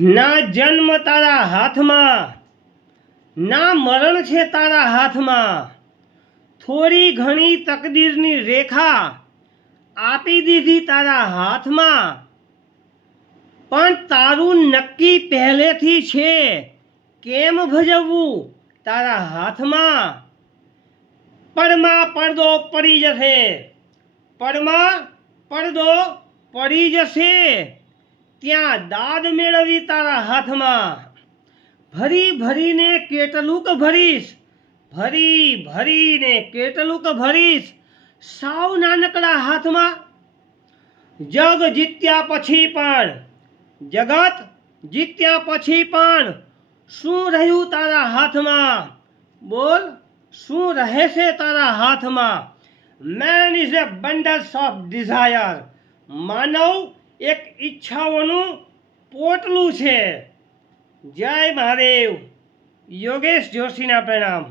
ના જન્મ તારા હાથમાં, ના મરણ છે તારા હાથમાં. થોડી ઘણી તકદીરની રેખા આપી દીધી તારા હાથમાં, પણ તારું નક્કી પહેલેથી છે કેમ ભજવવું તારા હાથમાં. પડમાં પડદો પડી જશે, પડમાં પડદો પડી જશે, ત્યાં દાદ મેળવી તારા હાથમાં. ભરી ભરીને કેટલુંક ભરીશ, ભરી ભરીને કેટલુંક ભરીશ સાવ નાનકડા હાથમાં. જગ જીત્યા પછી પણ, જગત જીત્યા પછી પણ શું રહ્યું તારા હાથમાં? બોલ, શું રહે છે તારા હાથમાં? Man is a bundles of desire. માનવ એક ઈચ્છાઓનું પોટલું છે. જય મહાદેવ. યોગેશ જોશીના પ્રણામ.